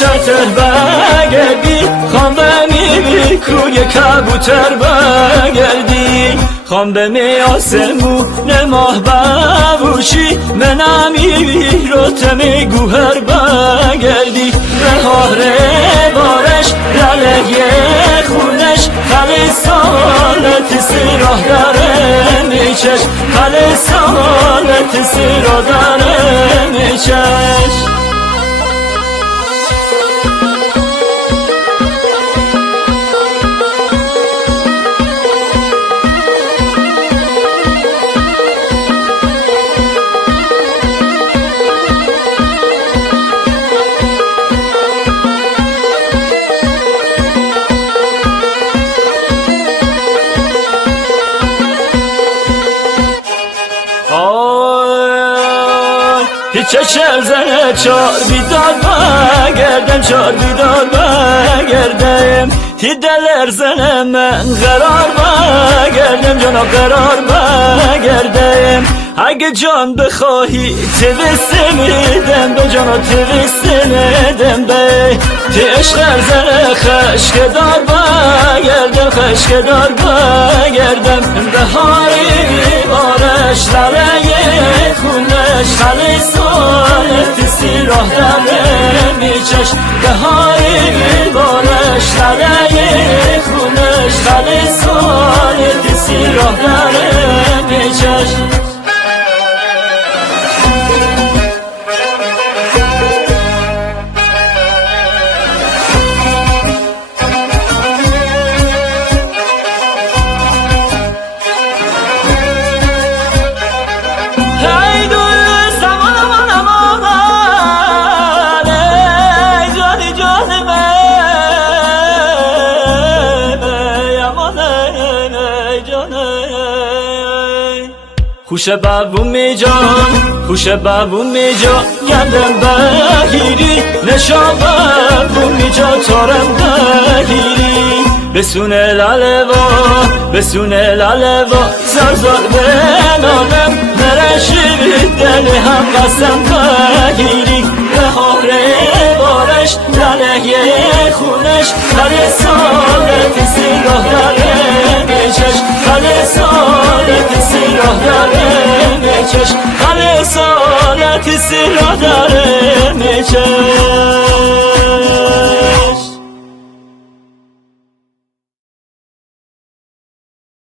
چتر بگردی خان بمی کوی کبوتر بگردی خان بمی آسمون ماه بوشی منمی رو تمی گوهر بگردی بهاره بارش لله خونش خلی سالت سیراه داره میچش خلی سالت سیراه داره میچش چشم زنه چار بیدار بگردم چار بیدار بگردم تی دلر زنه من قرار بگردم جانا قرار بگردم اگه جان بخواهی توسته میدم به جانا توسته میدم به تی عشق زنه خشکدار بگردم خشکدار بگردم بهاری بارش لله خونش خلی سالت سیراه داره میچش بهاری بارش لله خونش خلی سالت سیراه داره میچش خوش بابون میجان خوش بابون میجا گندم بگیری نشان بابون میجا تارم بگیری بسونه زار زار بنالم نرشی دل هم قسم بگیری بهاره بارش لله خونش خلی سالت سیراه داره میچش خلی سالت سیراه داره میچش خلی سالت سیراه داره میچش